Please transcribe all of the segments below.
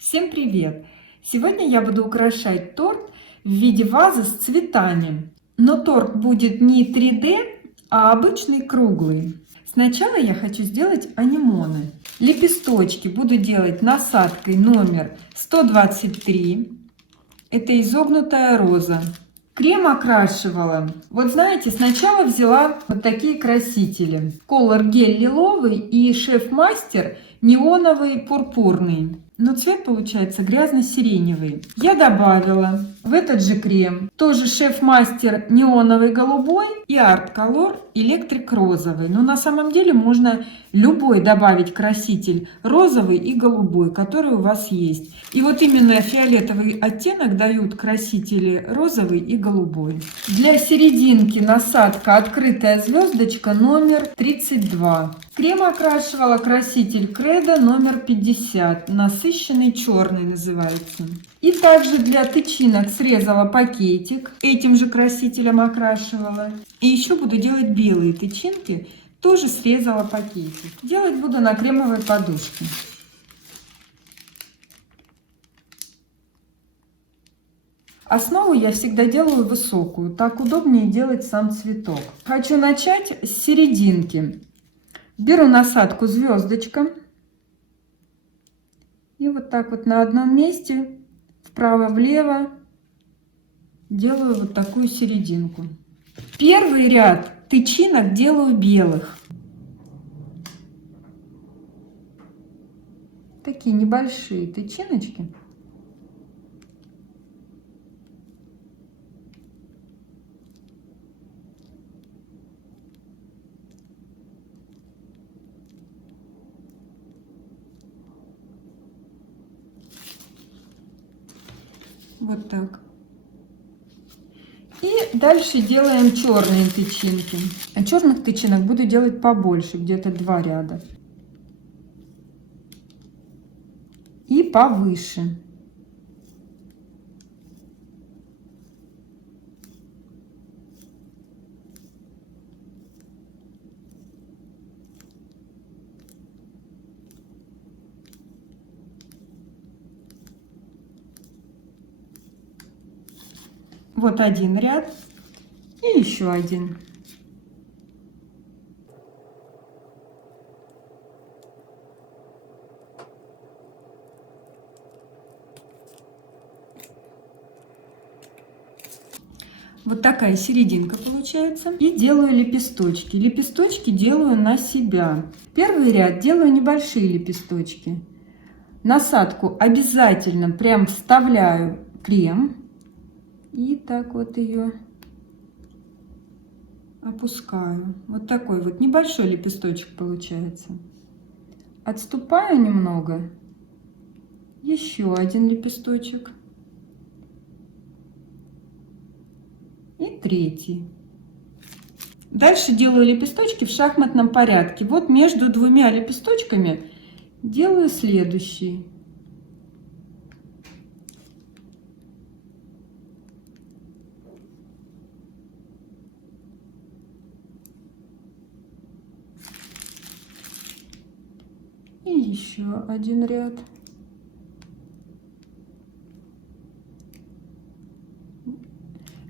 Всем привет! Сегодня я буду украшать торт в виде вазы с цветами. Но торт будет не 3D, а обычный круглый. Сначала я хочу сделать анемоны. Лепесточки буду делать насадкой номер 123. Это изогнутая роза. Крем окрашивала. Вот знаете, сначала взяла вот такие красители. Color гель лиловый и шеф-мастер неоновый пурпурный. Но цвет получается грязно-сиреневый. Я добавила в этот же крем тоже шеф-мастер неоновый голубой и Art Color электрик розовый. Но на самом деле можно любой добавить краситель, розовый и голубой, который у вас есть. И вот именно фиолетовый оттенок дают красители розовый и голубой. Для серединки насадка открытая звездочка номер 32. Крем окрашивала краситель Кредо номер 50, насыщенный черный называется. И также для тычинок срезала пакетик, этим же красителем окрашивала. И еще буду делать белые тычинки, тоже срезала пакетик. Делать буду на кремовой подушке. Основу я всегда делаю высокую, так удобнее делать сам цветок. Хочу начать с серединки. Беру насадку звездочка и вот так вот на одном месте вправо-влево делаю вот такую серединку. Первый ряд тычинок делаю белых. Такие небольшие тычиночки. Вот так. И дальше делаем черные тычинки. А черных тычинок буду делать побольше, где-то 2 ряда. И повыше. Вот один ряд и еще один. Вот такая серединка получается. И делаю лепесточки. Лепесточки делаю на себя. Первый ряд делаю небольшие лепесточки. Насадку обязательно прям вставляю крем. И так вот ее опускаю. Вот такой вот небольшой лепесточек получается. Отступаю немного. Еще один лепесточек. И третий. Дальше делаю лепесточки в шахматном порядке. Вот между двумя лепесточками делаю следующий. И еще один ряд.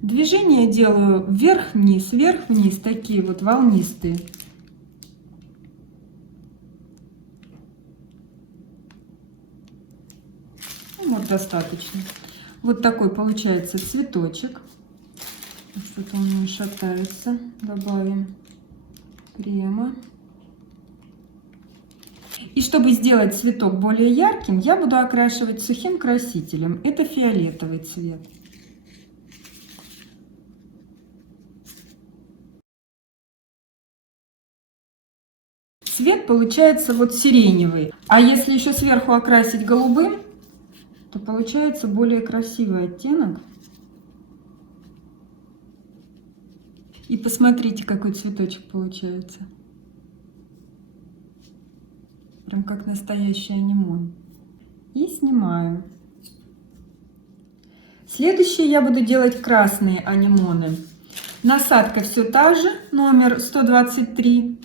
Движения делаю вверх-вниз, такие вот волнистые. Вот достаточно. Вот такой получается цветочек. Что-то у меня шатается. Добавим крема. И чтобы сделать цветок более ярким, я буду окрашивать сухим красителем. Это фиолетовый цвет. Цвет получается вот сиреневый. А если еще сверху окрасить голубым, то получается более красивый оттенок. И посмотрите, какой цветочек получается. Прям как настоящий анемон. И снимаю. Следующее я буду делать красные анемоны. Насадка все та же, номер 123.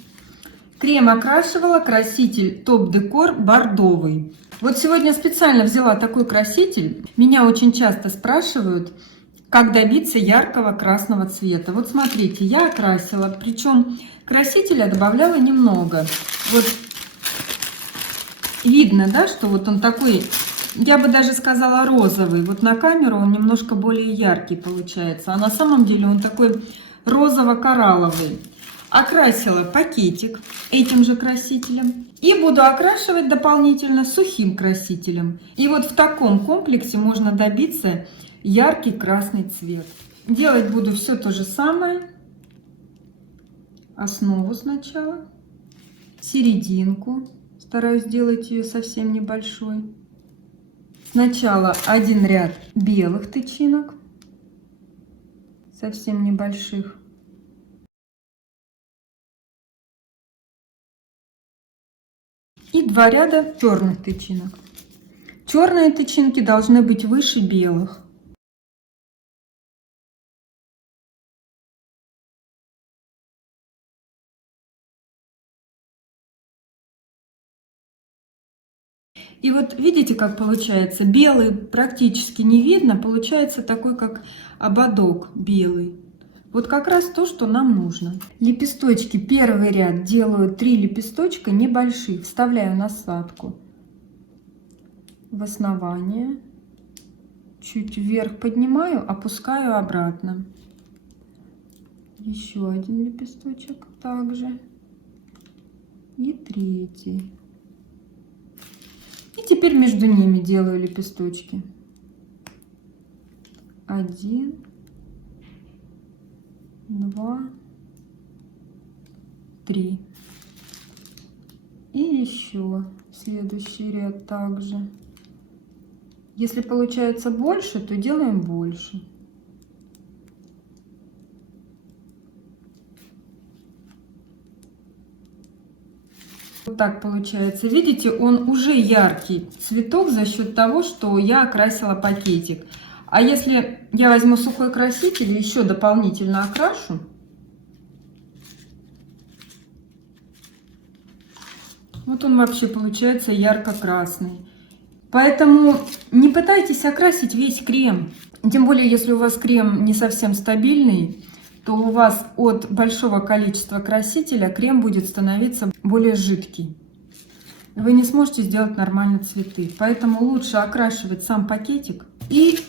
Крем окрашивала, краситель Топ Декор бордовый. Вот сегодня специально взяла такой краситель. Меня очень часто спрашивают, как добиться яркого красного цвета. Вот смотрите, я окрасила, причем красителя добавляла немного. Вот видно, да, что вот он такой, я бы даже сказала, розовый. Вот на камеру он немножко более яркий получается, а на самом деле он такой розово-коралловый. Окрасила пакетик этим же красителем и буду окрашивать дополнительно сухим красителем. И вот в таком комплексе можно добиться яркий красный цвет. Делать буду все то же самое. Основу сначала, серединку, стараюсь сделать ее совсем небольшой. Сначала один ряд белых тычинок, совсем небольших. И два ряда черных тычинок. Черные тычинки должны быть выше белых. И вот видите, как получается? Белый практически не видно, получается такой, как ободок белый. Вот как раз то, что нам нужно. Лепесточки, первый ряд делаю 3 лепесточка небольших, вставляю насадку в основание, чуть вверх поднимаю, опускаю обратно. Еще один лепесточек также и третий. И теперь между ними делаю лепесточки. 1, 2, 3. И еще следующий ряд также. Если получается больше, то делаем больше. Вот так получается. Видите, он уже яркий цветок за счет того, что я окрасила пакетик. А если я возьму сухой краситель и еще дополнительно окрашу, вот он вообще получается ярко-красный. Поэтому не пытайтесь окрасить весь крем. Тем более, если у вас крем не совсем стабильный, то у вас от большого количества красителя крем будет становиться более жидкий. Вы не сможете сделать нормально цветы. Поэтому лучше окрашивать сам пакетик и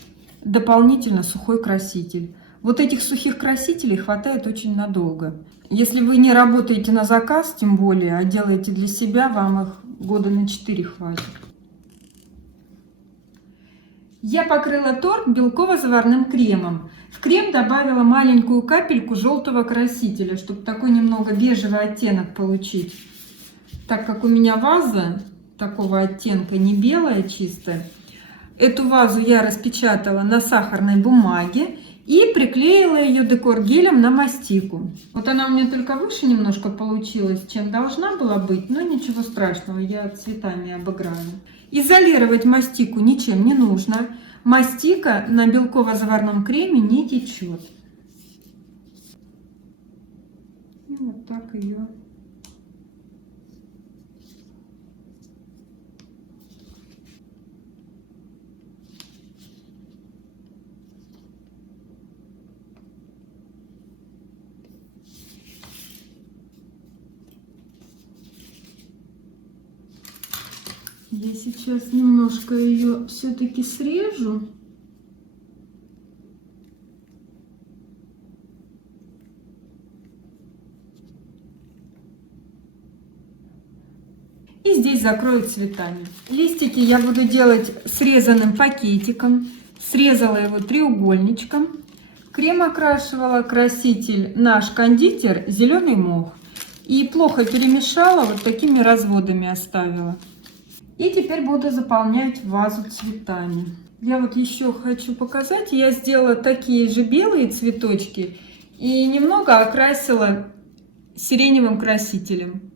дополнительно сухой краситель. Вот этих сухих красителей хватает очень надолго. Если вы не работаете на заказ, тем более, а делаете для себя, вам их года на 4 хватит. Я покрыла торт белково-заварным кремом. В крем добавила маленькую капельку желтого красителя, чтобы такой немного бежевый оттенок получить. Так как у меня ваза такого оттенка, не белая чистая, эту вазу я распечатала на сахарной бумаге и приклеила ее декор-гелем на мастику. Вот она у меня только выше немножко получилась, чем должна была быть, но ничего страшного, я цветами обыграю. Изолировать мастику ничем не нужно. Мастика на белково-заварном креме не течет. И вот так ее. Я сейчас немножко ее все-таки срежу. И здесь закрою цветами. Листики я буду делать срезанным пакетиком. Срезала его треугольничком. Крем окрашивала, краситель наш кондитер зеленый мох. И плохо перемешала, вот такими разводами оставила. И теперь буду заполнять вазу цветами. Я вот еще хочу показать. Я сделала такие же белые цветочки и немного окрасила сиреневым красителем.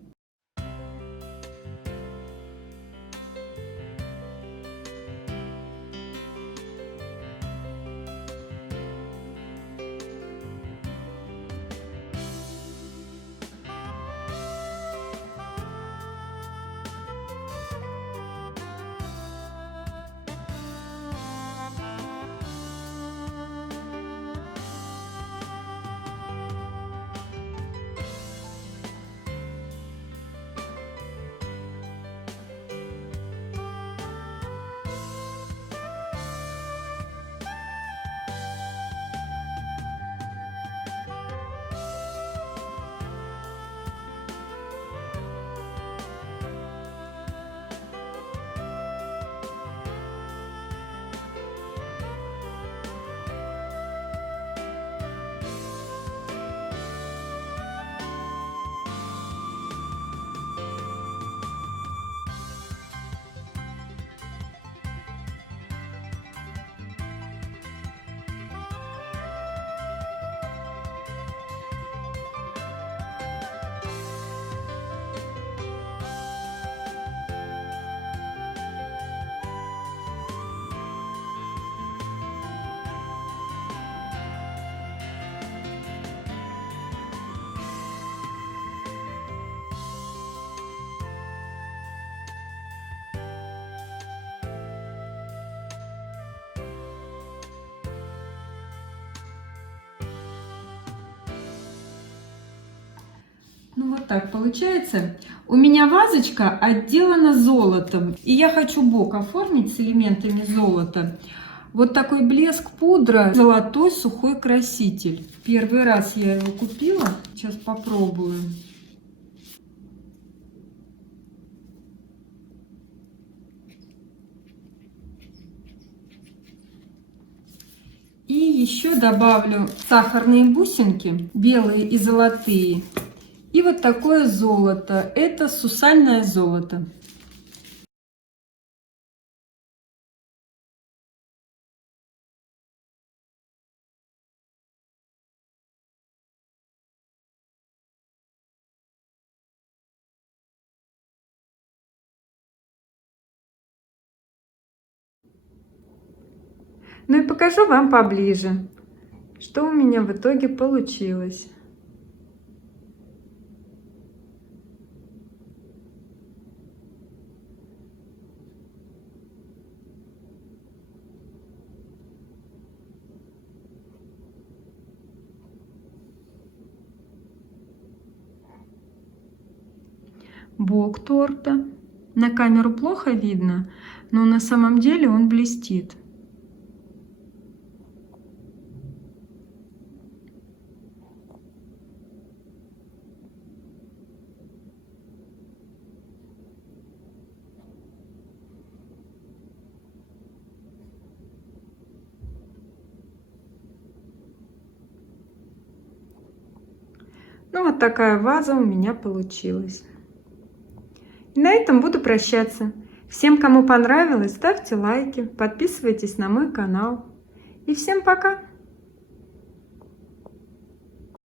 так получается. У меня вазочка отделана золотом, и я хочу бок оформить с элементами золота. Вот такой блеск пудра, золотой сухой краситель. Первый раз я его купила, сейчас попробую. И еще добавлю сахарные бусинки, белые и золотые. И вот такое золото. Это сусальное золото. Ну и покажу вам поближе, что у меня в итоге получилось. Бок торта. На камеру плохо видно, но на самом деле он блестит. Ну вот такая ваза у меня получилась. И на этом буду прощаться. Всем, кому понравилось, ставьте лайки, подписывайтесь на мой канал. И всем пока!